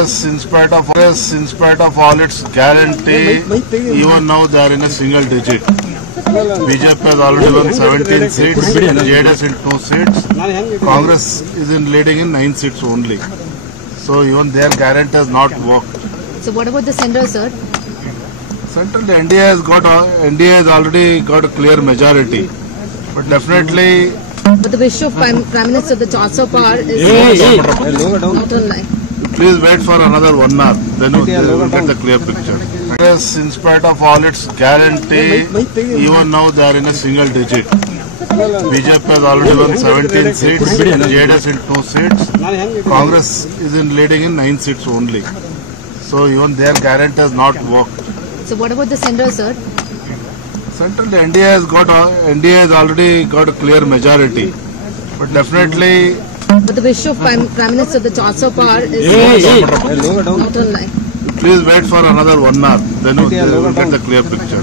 in spite of all its guarantee, even now they are in a single digit. BJP has already won 17 seats, JDS in 2 seats, Congress is in leading in 9 seats only. So even their guarantee has not worked. So what about the centre, sir? Central, the NDA has already got a clear majority, but definitely. But the wish of Prime Minister, the transfer power is not online. Please wait for another 1 hour, then you will get the clear picture. In spite of all its guarantee, even now they are in a single digit. BJP has already won 17 seats, JDS in 2 seats, Congress is in leading in 9 seats only. So even their guarantee has not worked. So what about the centre, sir? Central, the NDA has already got a clear majority, but definitely. But the wish of Prime Minister, the transfer power is not online. Please wait for another 1 hour, then you will get the clear picture.